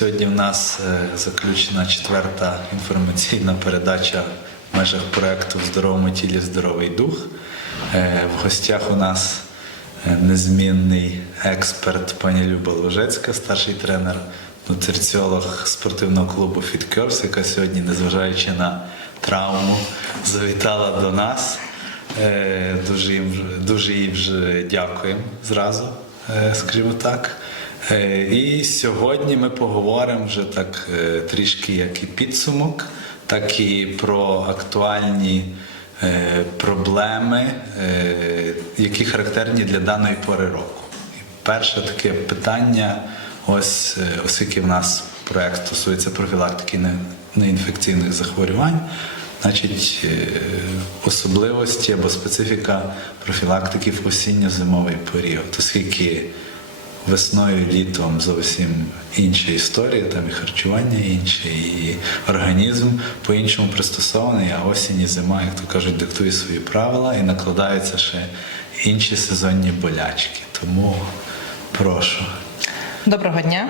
Сьогодні в нас е, заключена четверта інформаційна передача в межах проекту В здоровому тілі здоровий дух. Е, В гостях у нас е, незмінний експерт пані Люба Лужецька, старший тренер, нутриціолог спортивного клубу Curves, яка сьогодні, незважаючи на травму, завітала до нас. Дуже їм дуже їй вже дякуємо зразу, скажімо так. Е, І сьогодні ми поговоримо вже так е, трішки як і підсумок, так і про актуальні е, проблеми, які характерні для даної пори року. Перше таке питання, ось оскільки в нас проект стосується профілактики неінфекційних захворювань, значить особливості або специфіка профілактики в осінньо-зимовий період, оскільки весною, літом зовсім інші історії, там і харчування інше, і організм по-іншому пристосований, а осінь і зима, як то кажуть, диктує свої правила і накладаються ще інші сезонні болячки. Тому прошу. Доброго дня.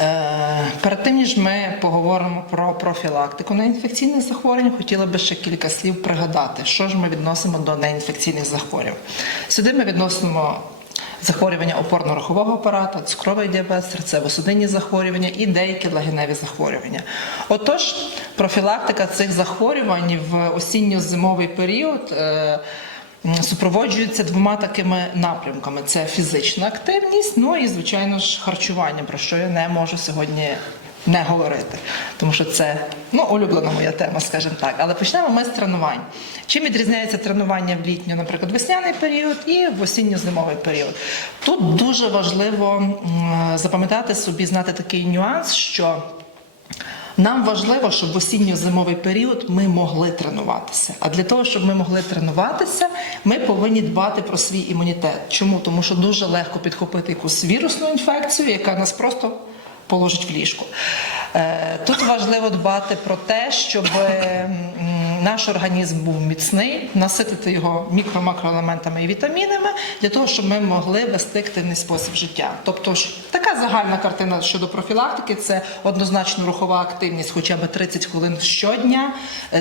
Е, Перед тим ніж ми поговоримо про профілактику неінфекційних захворювань, хотіла би ще кілька слів пригадати, що ж ми відносимо до неінфекційних захворювань. Сюди ми відносимо захворювання опорно-рухового апарату, цукровий діабет, серцево-судинні захворювання і деякі легеневі захворювання. Отож, профілактика цих захворювань в осінньо-зимовий період. е, Супроводжується двома такими напрямками: це фізична активність, ну і звичайно ж харчування, про що я не можу сьогодні не говорити, тому що це ну улюблена моя тема, скажімо так. Але почнемо ми з тренувань. Чим відрізняється тренування в літньо, наприклад, весняний період і в осінньо-зимовий період? Тут дуже важливо запам'ятати собі, знати такий нюанс, що нам важливо, щоб в осінньо-зимовий період ми могли тренуватися. А для того, щоб ми могли тренуватися, ми повинні дбати про свій імунітет. Чому? Тому що дуже легко підхопити якусь вірусну інфекцію, яка нас просто положить в ліжко. Е, Тут важливо дбати про те, щоб наш організм був міцний, наситити його мікро-макроелементами і вітамінами для того, щоб ми могли вести активний спосіб життя. Тобто ж така загальна картина щодо профілактики це однозначно рухова активність, хоча б 30 хвилин щодня.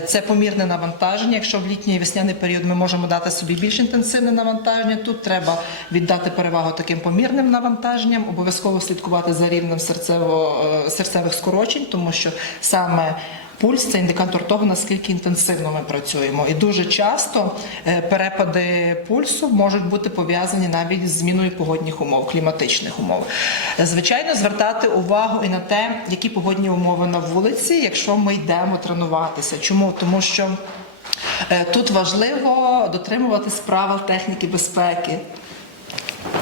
Це помірне навантаження. Якщо в літній і весняний період ми можемо дати собі більш інтенсивне навантаження, тут треба віддати перевагу таким помірним навантаженням, обов'язково слідкувати за рівнем серцево, е, серцевих скорочень, тому що саме Пульс це індикатор того, наскільки інтенсивно ми працюємо. І дуже часто е, перепади пульсу можуть бути пов'язані навіть з зміною погодних умов, кліматичних умов. Звичайно, звертати увагу і на те, які погодні умови на вулиці, якщо ми йдемо тренуватися. Чому? Тому що е, тут важливо дотримуватись правил техніки безпеки.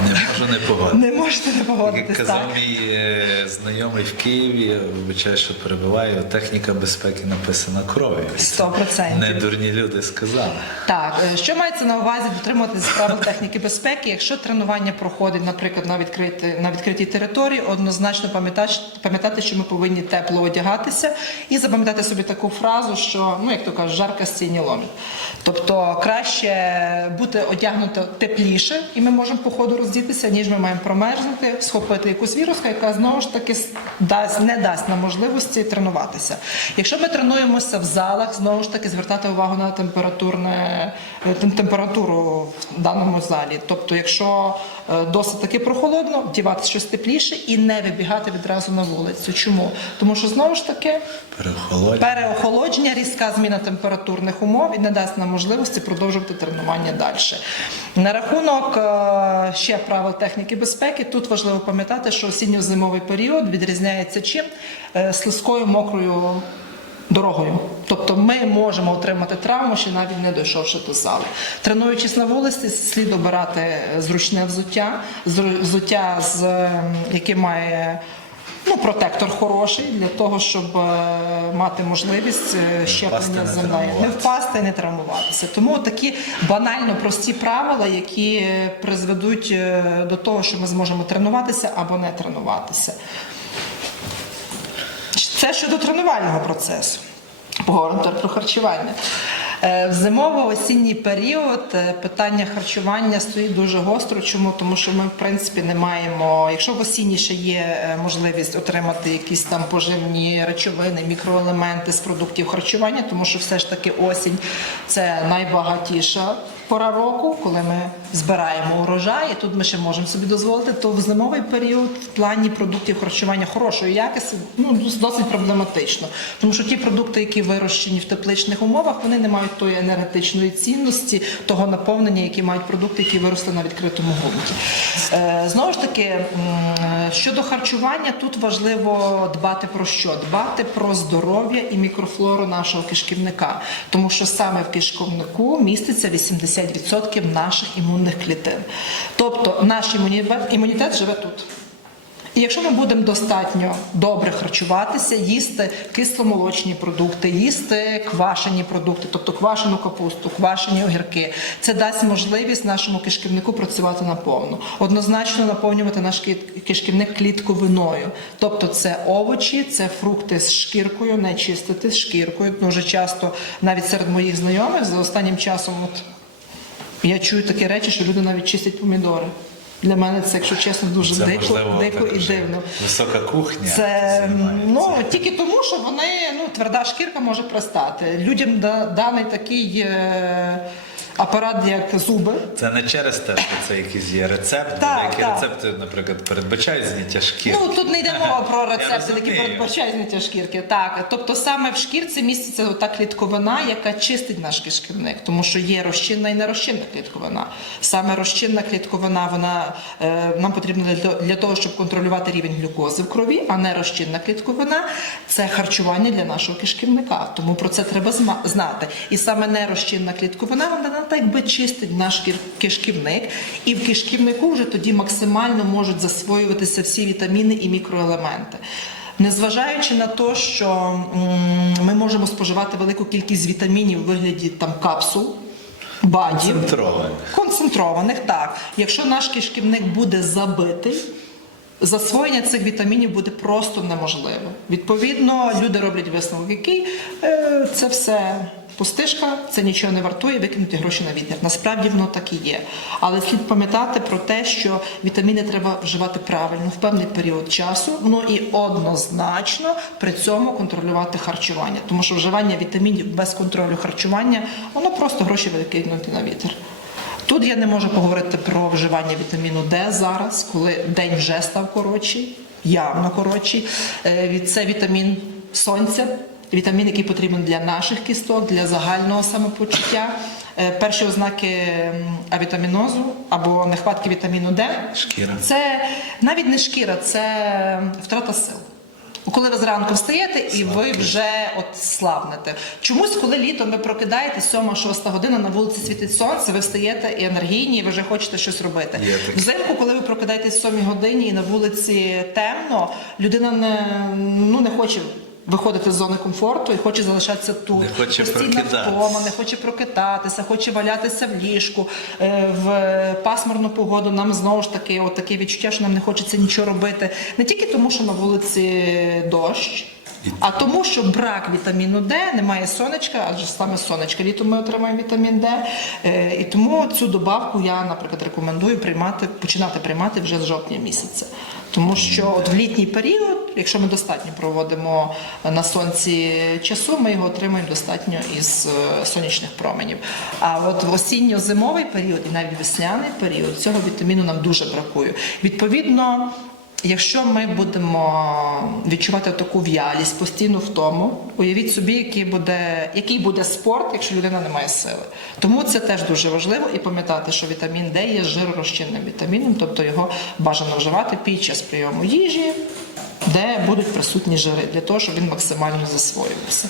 Не можу не погодитися. Не можете не Як казав так. мій е, знайомий в Києві, вибачаю, що перебуваю, техніка безпеки написана кров'ю. Сто процентів. Не дурні люди сказали. Так, е, що мається на увазі дотримуватися правил техніки безпеки, якщо тренування проходить, наприклад, на відкритій, на відкритій території, однозначно пам'ятати, пам'ятати, що ми повинні тепло одягатися, і запам'ятати собі таку фразу, що ну як то кажуть, жарка з тіні ломить. Тобто краще бути одягнуто тепліше, і ми можемо по ходу роздітися, ніж ми маємо промерзнути, схопити якусь віруску, яка знову ж таки дасть, не дасть нам можливості тренуватися. Якщо ми тренуємося в залах, знову ж таки звертати увагу на температурне е, температуру в даному залі. Тобто, якщо досить таки прохолодно, вдівати щось тепліше і не вибігати відразу на вулицю. Чому? Тому що знову ж таки Перехолодні. переохолодження, різка зміна температурних умов і не дасть нам можливості продовжувати тренування далі. На рахунок е, ще правил техніки безпеки, тут важливо пам'ятати, що осінньо-зимовий період відрізняється чим Е, слизькою мокрою. Дорогою, тобто ми можемо отримати травму, ще навіть не дійшовши до зали. Тренуючись на вулиці, слід обирати зручне взуття, взуття з ем, яким має ну, протектор хороший для того, щоб е, мати можливість е, щеплення землею, не впасти, не травмуватися. Тому такі банально прості правила, які е, призведуть е, до того, що ми зможемо тренуватися або не тренуватися. Це щодо тренувального процесу. Поговоримо тепер про харчування. Е, В зимово-осінній період е, питання харчування стоїть дуже гостро. Чому? Тому що ми, в принципі, не маємо. Якщо в осінні ще є е, можливість отримати якісь там поживні речовини, мікроелементи з продуктів харчування, тому що все ж таки осінь це найбагатіша пора року, коли ми збираємо урожай, і тут ми ще можемо собі дозволити, то в зимовий період в плані продуктів харчування хорошої якості ну досить проблематично. Тому що ті продукти, які вирощені в тепличних умовах, вони не мають тої енергетичної цінності, того наповнення, які мають продукти, які виросли на відкритому ґрунті. Е, знову ж таки, щодо харчування, тут важливо дбати про що? Дбати про здоров'я і мікрофлору нашого кишківника, тому що саме в кишковнику міститься 80% наших імунних клітин. Тобто наш імунітет живе тут. І якщо ми будемо достатньо добре харчуватися, їсти кисломолочні продукти, їсти квашені продукти, тобто квашену капусту, квашені огірки, це дасть можливість нашому кишківнику працювати наповну. Однозначно наповнювати наш кишківник клітковиною. Тобто це овочі, це фрукти з шкіркою, не чистити з шкіркою. Дуже часто навіть серед моїх знайомих за останнім часом от, я чую такі речі, що люди навіть чистять помідори. Для мене це, якщо чесно, дуже Це дико, можливо дико і дивно. висока кухня. Це це ну тільки тому, що вони ну тверда шкірка може пристати. Людям да- даний такий е, апарат, як зуби. Це не через те, що це якийсь є рецепт. Так, Деякі так. рецепти, наприклад, передбачають зняття шкірки. Ну тут не йде мова про рецепти, які розумію. передбачають зняття шкірки. Так, тобто саме в шкірці міститься ота клітковина, яка чистить наш кишківник, тому що є розчинна і нерозчинна клітковина. Саме розчинна клітковина, вона е, нам потрібна для, для того, щоб контролювати рівень глюкози в крові, а нерозчинна клітковина це харчування для нашого кишківника. Тому про це треба зма- знати. І саме нерозчинна клітковина вона так якби чистить наш кишківник, і в кишківнику вже тоді максимально можуть засвоюватися всі вітаміни і мікроелементи. Незважаючи на те, що ми можемо споживати велику кількість вітамінів у вигляді там капсул, бадів, Концентрованих. концентрованих, так. Якщо наш кишківник буде забитий, засвоєння цих вітамінів буде просто неможливо. Відповідно, люди роблять висновок, який е, це все пустишка, це нічого не вартує, викинути гроші на вітер. Насправді воно так і є. Але слід пам'ятати про те, що вітаміни треба вживати правильно в певний період часу, ну і однозначно при цьому контролювати харчування. Тому що вживання вітамінів без контролю харчування, воно просто гроші викинути на вітер. Тут я не можу поговорити про вживання вітаміну Д зараз, коли день вже став коротший, явно коротший. Е, Це вітамін сонця, вітамін, який потрібен для наших кісток, для загального самопочуття. Е, Перші ознаки авітамінозу або нехватки вітаміну Д Шкіра. це навіть не шкіра, це втрата сил. Коли ви зранку встаєте і ви вже от слабнете. Чомусь, коли літом ви прокидаєтесь, 7-6 година на вулиці світить сонце, ви встаєте і енергійні, і ви вже хочете щось робити. Взимку, коли ви прокидаєтесь 7 годині і на вулиці темно, людина не, ну, не хоче. Виходити з зони комфорту і хоче залишатися тут. Не хоче Постійна втома, не хоче прокидатися, хоче валятися в ліжку. Е, В пасмурну погоду нам знову ж таки от таке відчуття, що нам не хочеться нічого робити. Не тільки тому, що на вулиці дощ. А тому, що брак вітаміну Д, немає сонечка, адже саме сонечка літом ми отримаємо вітамін Д. Е, І тому цю добавку я, наприклад, рекомендую приймати, починати приймати вже з жовтня місяця. Тому що от в літній період, якщо ми достатньо проводимо на сонці часу, ми його отримуємо достатньо із е, сонячних променів. А от в осінньо-зимовий період і навіть весняний період цього вітаміну нам дуже бракує. Відповідно. Якщо ми будемо відчувати таку в'ялість, постійну втому, уявіть собі, який буде, який буде спорт, якщо людина не має сили. Тому це теж дуже важливо і пам'ятати, що вітамін Д є жиророзчинним вітаміном, тобто його бажано вживати під час прийому їжі, де будуть присутні жири, для того, щоб він максимально засвоювався.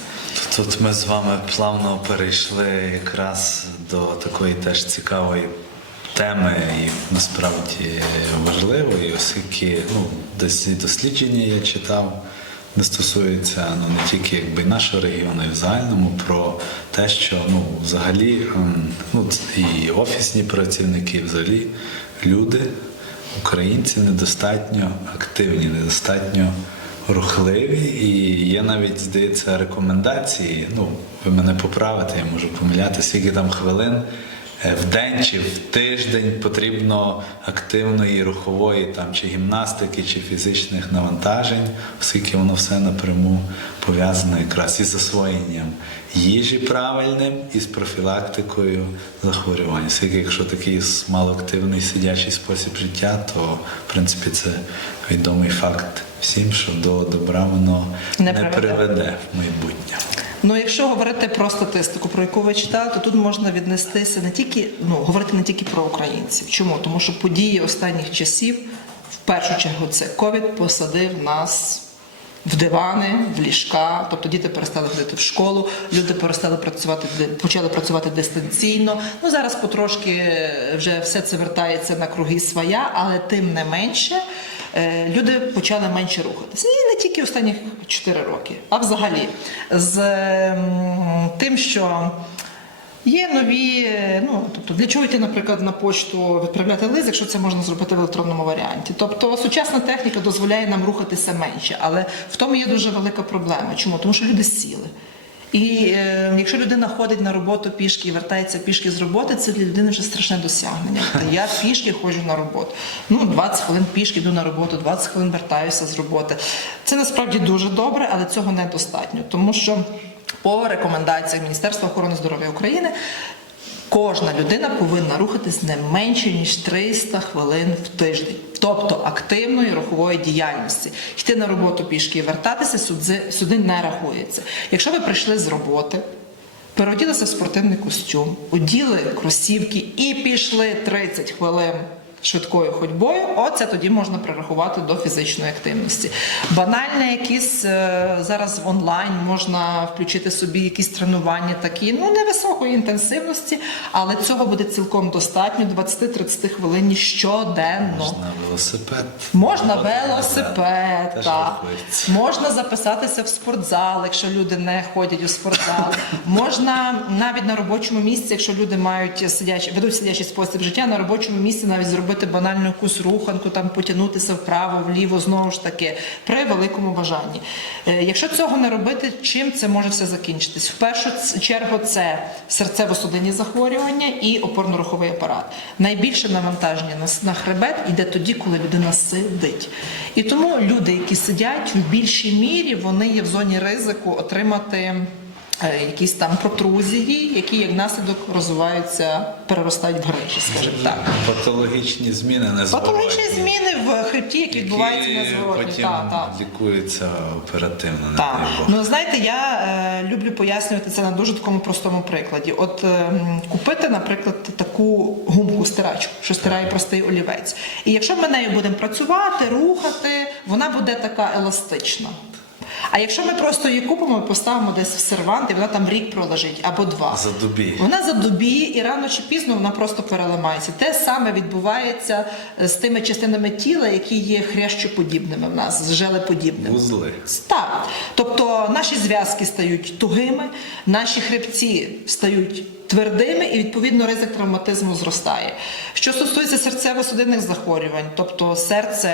Тут ми з вами плавно перейшли якраз до такої теж цікавої теми і насправді важливої, оскільки ну, десь дослідження я читав, не стосується ну, не тільки якби нашого регіону, і в загальному про те, що ну, взагалі ем, ну, і офісні працівники, і взагалі люди, українці недостатньо активні, недостатньо рухливі, і є навіть, здається, рекомендації. Ну, ви мене поправите, я можу помиляти, скільки там хвилин в день чи в тиждень потрібно активної рухової там, чи гімнастики, чи фізичних навантажень, оскільки воно все напряму пов'язане якраз із засвоєнням їжі правильним і з профілактикою захворювань. Оскільки якщо такий малоактивний сидячий спосіб життя, то в принципі це відомий факт всім, що до добра воно Не не, приведе в майбутнє. Ну, якщо говорити про статистику, про яку ви читали, то тут можна віднестися не тільки ну говорити не тільки про українців. Чому? Тому що події останніх часів, в першу чергу, це ковід посадив нас. В дивани, в ліжка, тобто діти перестали ходити в школу, люди перестали працювати почали працювати дистанційно. Ну зараз потрошки вже все це вертається на круги своя, але тим не менше люди почали менше рухатися. І не тільки останні 4 роки, а взагалі з тим, що Є нові, е, ну тобто для чого йти, наприклад, на почту відправляти лист, якщо це можна зробити в електронному варіанті. Тобто сучасна техніка дозволяє нам рухатися менше, але в тому є дуже велика проблема. Чому? Тому що люди сіли. І е, якщо людина ходить на роботу пішки і вертається пішки з роботи, це для людини вже страшне досягнення. Та я пішки ходжу на роботу. Ну, 20 хвилин пішки йду на роботу, 20 хвилин вертаюся з роботи. Це насправді дуже добре, але цього недостатньо, тому що по рекомендаціях Міністерства охорони здоров'я України кожна людина повинна рухатись не менше ніж 300 хвилин в тиждень, тобто активної рухової діяльності. Йти на роботу пішки і вертатися сюди, не рахується. Якщо ви прийшли з роботи. Переоділися в спортивний костюм, оділи кросівки і пішли 30 хвилин швидкою ходьбою. Оце тоді можна прирахувати до фізичної активності. Банальне якісь е, зараз в онлайн можна включити собі якісь тренування такі, ну невисокої інтенсивності, але цього буде цілком достатньо 20-30 хвилин щоденно. Можна велосипед. Можна велосипед, так. можна записатися в спортзал, якщо люди не ходять у спортзал. Можна навіть на робочому місці, якщо люди мають сидячий, ведуть сидячий спосіб життя, на робочому місці навіть зробити банальну якусь руханку, там потягнутися вправо, вліво, знову ж таки, при великому бажанні. Е, Якщо цього не робити, чим це може все закінчитись? В першу чергу це серцево-судинні захворювання і опорно-руховий апарат. Найбільше навантаження на, хребет йде тоді, коли людина сидить. І тому люди, які сидять, в більшій мірі вони є в зоні ризику отримати. Е, Якісь там протрузії, які як наслідок розвиваються, переростають в грижі, скажімо так. Патологічні зміни не Патологічні зміни в хребті, які відбуваються які незворотні. потім Так, так. лікуються оперативно. Так, ну знаєте, я е, люблю пояснювати це на дуже такому простому прикладі. От е, купити, наприклад, таку гумку стирачку, що стирає простий олівець. І якщо ми нею будемо працювати, рухати, вона буде така еластична. А якщо ми просто її купимо і поставимо десь в сервант, і вона там рік пролежить або два. Задубіє. Вона задубіє і рано чи пізно вона просто переламається. Те саме відбувається е, з тими частинами тіла, які є хрящоподібними в нас, желеподібними. Вузли. Так. Тобто наші зв'язки стають тугими, наші хребці стають твердими і відповідно ризик травматизму зростає. Що стосується серцево-судинних захворювань, тобто серце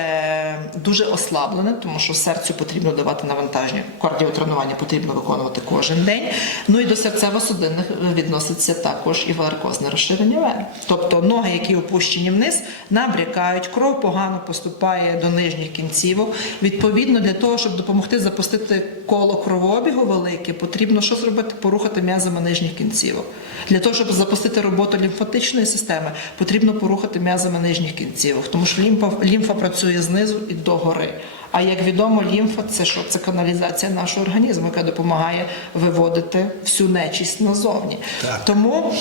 дуже ослаблене, тому що серцю потрібно давати навантаження, кардіотренування потрібно виконувати кожен день. Ну і до серцево-судинних відноситься також і варикозне розширення вен. Тобто ноги, які опущені вниз, набрякають, кров погано поступає до нижніх кінцівок. Відповідно, для того, щоб допомогти запустити коло кровообігу велике, потрібно що зробити? Порухати м'язами нижніх кінцівок. Для того, щоб запустити роботу лімфатичної системи, потрібно порухати м'язами нижніх кінцівок, тому що лімфа, лімфа працює знизу і догори. А як відомо, лімфа це що? Це каналізація нашого організму, яка допомагає виводити всю нечисть назовні. Так. Тому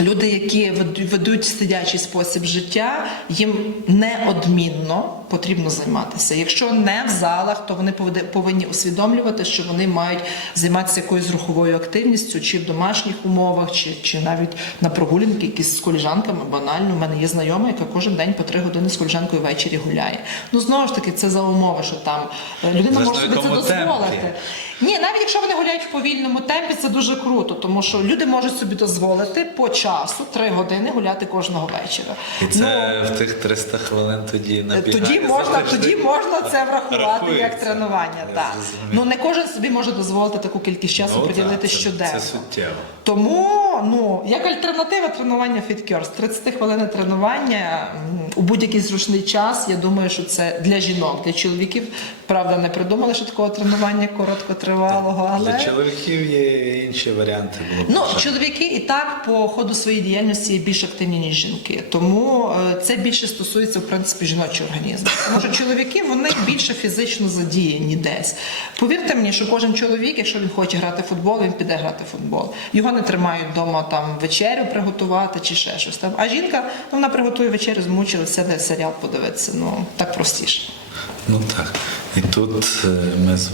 люди, які вед- ведуть сидячий спосіб життя, їм неодмінно потрібно займатися. Якщо не в залах, то вони повинні усвідомлювати, що вони мають займатися якоюсь руховою активністю, чи в домашніх умовах, чи, чи навіть на прогулянки, якісь з коліжанками. Банально, у мене є знайома, яка кожен день по три години з коліжанкою ввечері гуляє. Ну знову ж таки, це за умови, що там е, людина може собі це дозволити. Ні, навіть якщо вони гуляють в повільному темпі, це дуже круто, тому що люди можуть собі дозволити по часу три години гуляти кожного вечора. І це Ну, в тих 300 хвилин тоді на Тоді можна, тоді можна це врахувати рахується. як тренування. Я Так. Ну не кожен собі може дозволити таку кількість часу Ну, приділити так, щоденно. Це суттєво. Тому, ну, як альтернатива тренування з 30 хвилин тренування у будь-який зручний час, я думаю, що це для жінок, для чоловіків. Правда, не придумали, що такого тренування короткотривалого, але. Для чоловіків є інші варіанти. Було Ну, чоловіки і так по ходу своєї діяльності більш активні, ніж жінки. Тому е, це більше стосується, в принципі, жіночого організму. Тому що чоловіки вони більше фізично задіяні десь. Повірте мені, що кожен чоловік, якщо він хоче грати в футбол, він піде грати в футбол. Його не тримають вдома там вечерю приготувати чи ще щось там. А жінка ну, вона приготує вечерю, змучилася, сяде серіал подивитися. Ну так простіше. Ну так. І тут е, ми з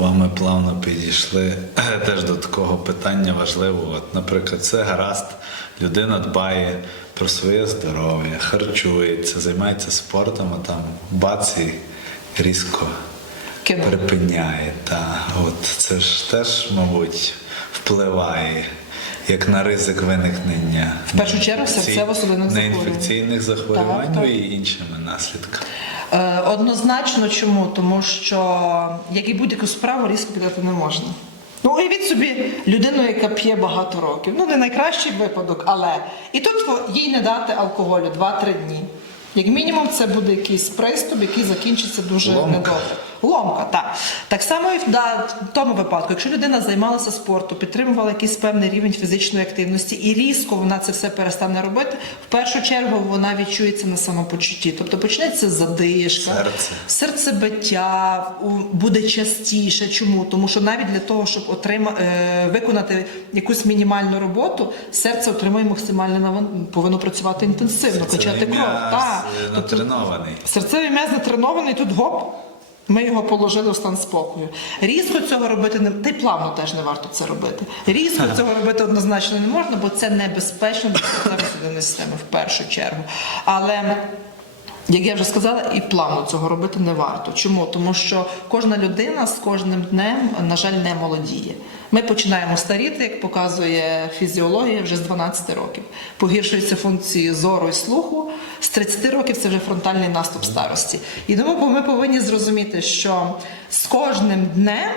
вами плавно підійшли е, теж до такого питання важливого. От, наприклад, це гаразд, людина дбає про своє здоров'я, харчується, займається спортом, а там бац і різко Кинув. припиняє. Та, от, це ж теж, мабуть, впливає. Як на ризик виникнення В першу чергу серцево-судинних захворювань. неінфекційних захворювань, Так, ну так. і іншими наслідками. Е, Однозначно, чому? Тому що як і будь-яку справу різко підати не можна. Ну, уявіть собі людину, яка п'є багато років. Ну, не найкращий випадок, але і тут їй не дати алкоголю 2-3 дні. Як мінімум, це буде якийсь приступ, який закінчиться дуже Ломка. недобре. Ломка, так. Так само і в, да, в тому випадку, якщо людина займалася спортом, підтримувала якийсь певний рівень фізичної активності і різко вона це все перестане робити, в першу чергу вона відчується на самопочутті. Тобто почнеться задишка, Серце. серцебиття буде частіше. Чому? Тому що навіть для того, щоб отрима, е, виконати якусь мінімальну роботу, серце отримує максимальне наван- повинно працювати інтенсивно, качати Серцевий кров. м'яз, Так. е, Тобто. Серцевий м'яз натренований, тут гоп. Ми його положили в стан спокою. Різко цього робити не та й плавно теж не варто це робити. Різко цього робити однозначно не можна, бо це небезпечно для серцево-судинної системи в першу чергу. Але як я вже сказала, і плавно цього робити не варто. Чому? Тому що кожна людина з кожним днем, на жаль, не молодіє. Ми починаємо старіти, як показує фізіологія, вже з 12 років. Погіршуються функції зору і слуху. З 30 років це вже фронтальний наступ старості. І тому ми повинні зрозуміти, що з кожним днем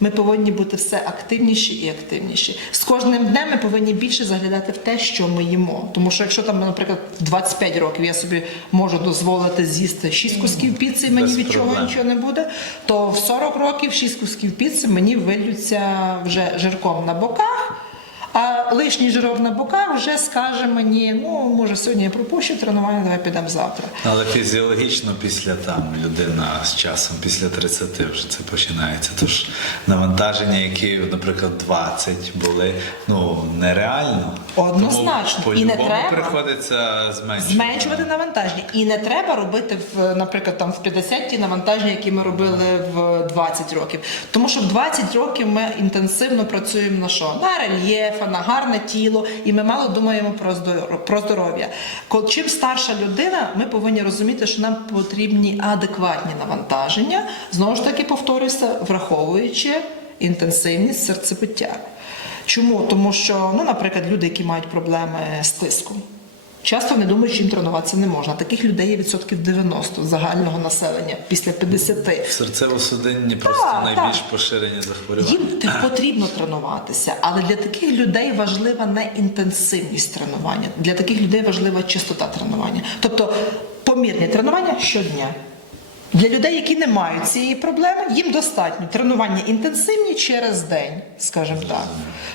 ми повинні бути все активніші і активніші. З кожним днем ми повинні більше заглядати в те, що ми їмо. Тому що якщо там, наприклад, в 25 років я собі можу дозволити з'їсти 6 кусків піци, і мені Без від чого проблем. нічого не буде, то в 40 років 6 кусків піци мені вилються вже жирком на боках. Лишній жирок на боках вже скаже мені, ну може сьогодні я пропущу тренування, давай підемо завтра. Але фізіологічно після там людина з часом, після 30 вже це починається. Тож навантаження, які, наприклад, 20 були, ну нереально. Однозначно. Тому І не треба. приходиться зменшувати. Зменшувати навантаження. І не треба робити в, наприклад, там в 50 ті навантаження, які ми робили в 20 років. Тому що в 20 років ми інтенсивно працюємо на що? На рельєф, на гарне тіло, і ми мало думаємо про здоров'я. Чим старша людина, ми повинні розуміти, що нам потрібні адекватні навантаження. Знову ж таки, повторюся, враховуючи інтенсивність серцебиття. Чому? Тому що, ну, наприклад, люди, які мають проблеми з тиском. Часто не думають, що їм тренуватися не можна. Таких людей є відсотків 90 загального населення після 50. Серцево-судинні просто Так, найбільш так. поширені захворювання. Їм потрібно тренуватися, але для таких людей важлива не інтенсивність тренування. Для таких людей важлива частота тренування. Тобто помірні тренування щодня. Для людей, які не мають цієї проблеми, їм достатньо тренування інтенсивні через день, скажімо так.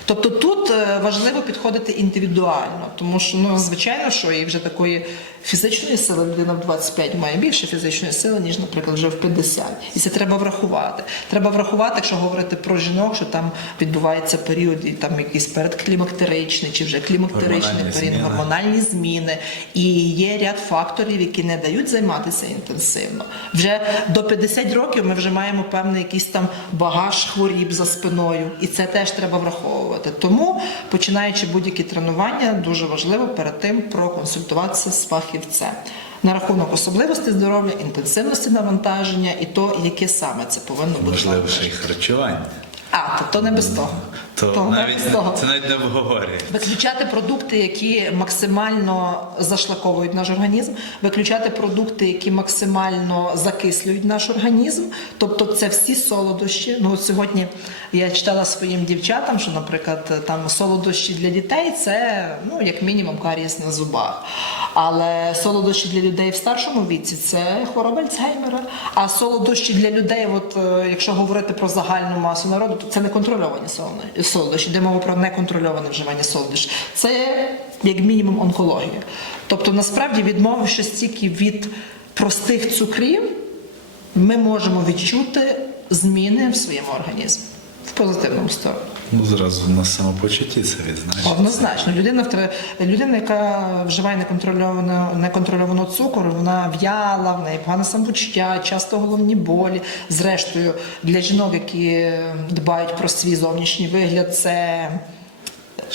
Тобто тут е, важливо підходити індивідуально, тому що ну звичайно, що і вже такої фізичної сили людина в 25 має більше фізичної сили, ніж, наприклад, вже в 50. І це треба врахувати. Треба врахувати, якщо говорити про жінок, що там відбувається період і там якийсь передклімактеричний чи вже клімактеричний період, гормональні зміни. І є ряд факторів, які не дають займатися інтенсивно. Вже до 50 років ми вже маємо певний якийсь там багаж хворіб за спиною, і це теж треба враховувати. Тому, починаючи будь-які тренування, дуже важливо перед тим проконсультуватися з фахівцем. На рахунок особливостей здоров'я, інтенсивності навантаження і то, яке саме це повинно бути. Можливо, ще й харчування. А, то, то не без того. То То навіть навіть це навіть не обговорюється. Виключати продукти, які максимально зашлаковують наш організм, виключати продукти, які максимально закислюють наш організм. Тобто це всі солодощі. Ну от сьогодні я читала своїм дівчатам, що, наприклад, там солодощі для дітей це ну як мінімум карієс на зубах. Але солодощі для людей в старшому віці це хвороба Альцгеймера. А солодощі для людей, от е, якщо говорити про загальну масу народу, то це неконтрольовані солоно- йде де мова про неконтрольоване вживання солодощ. Це як мінімум онкологія. Тобто, насправді, відмовившись тільки від простих цукрів, ми можемо відчути зміни в своєму організмі в позитивному сторону. Ну, зразу на самопочутті це відзначиться. Однозначно, людина людина, яка вживає неконтрольовано неконтрольовано цукор, вона в'яла, в неї погане самопочуття, часто головні болі. Зрештою, для жінок, які дбають про свій зовнішній вигляд, це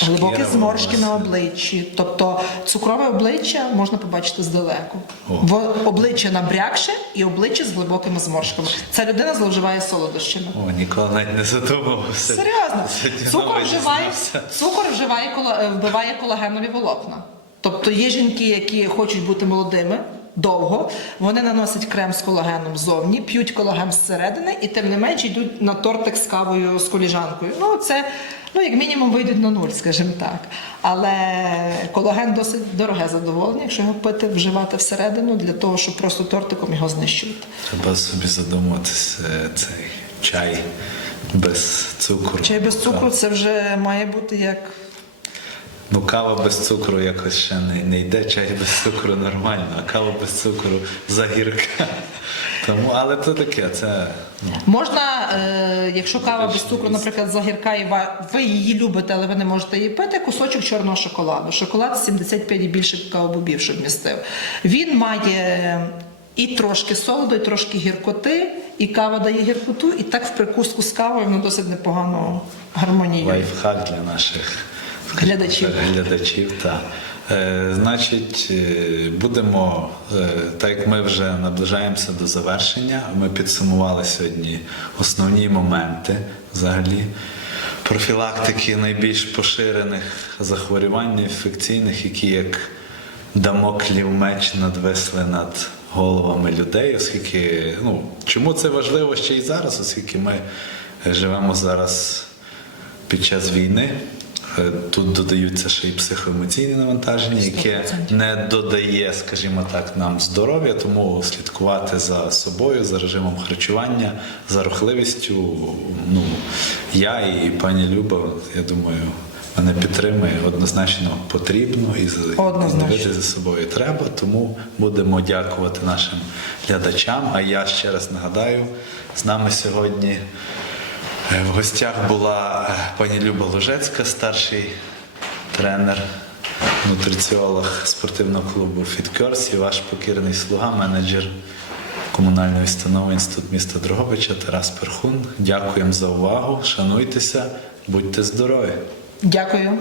глибокі Шкіра зморшки на обличчі. Тобто цукрове обличчя можна побачити здалеку. О. В обличчя набрякше і обличчя з глибокими зморшками. Ця людина зловживає солодощами. О, ніколи навіть не задумувався. Серйозно, цукор вживає, цукор вживає е, вбиває колагенові волокна. Тобто є жінки, які хочуть бути молодими довго, вони наносять крем з колагеном ззовні, п'ють колаген зсередини і тим не менш йдуть на тортик з кавою з коліжанкою. Ну це ну як мінімум вийдуть на нуль, скажімо так. Але колаген досить дороге задоволення, якщо його пити, вживати всередину для того, щоб просто тортиком його знищувати. Треба собі задумуватися цей чай без цукру. Чай без цукру це вже має бути як Ну, кава без цукру якось ще не, не йде, чай без цукру нормально, а кава без цукру загірка. Тому, але то таке, це ну, Можна, е, якщо кава без цукру, наприклад, загірка, і ва- ви її любите, але ви не можете її пити, кусочок чорного шоколаду. Шоколад 75 і більше кавобобів, щоб містив. Він має і трошки солоду, і трошки гіркоти, і кава дає гіркоту, і так в прикуску з кавою воно досить непогано гармоніює. лайфхак для наших Глядачів. глядачів та. Е, значить, е, будемо, е, так як ми вже наближаємося до завершення, ми підсумували сьогодні основні моменти взагалі профілактики найбільш поширених захворювань інфекційних, які як дамоклів меч надвисли над головами людей, оскільки ну, чому це важливо ще й зараз, оскільки ми живемо зараз під час війни. Е, Тут додаються ще й психоемоційні навантаження, яке 100%. не додає, скажімо так, нам здоров'я, тому слідкувати за собою, за режимом харчування, за рухливістю. Ну, я і пані Люба, я думаю, мене підтримує однозначно потрібно і дивитися за собою треба. Тому будемо дякувати нашим глядачам. А я ще раз нагадаю, з нами сьогодні. В гостях була е, пані Люба Лужецька, старший тренер, нутриціолог спортивного клубу «Фіткерс» і ваш покірний слуга, менеджер комунальної установи Інститут міста Дрогобича Тарас Перхун. Дякуємо за увагу. Шануйтеся, будьте здорові! Дякую.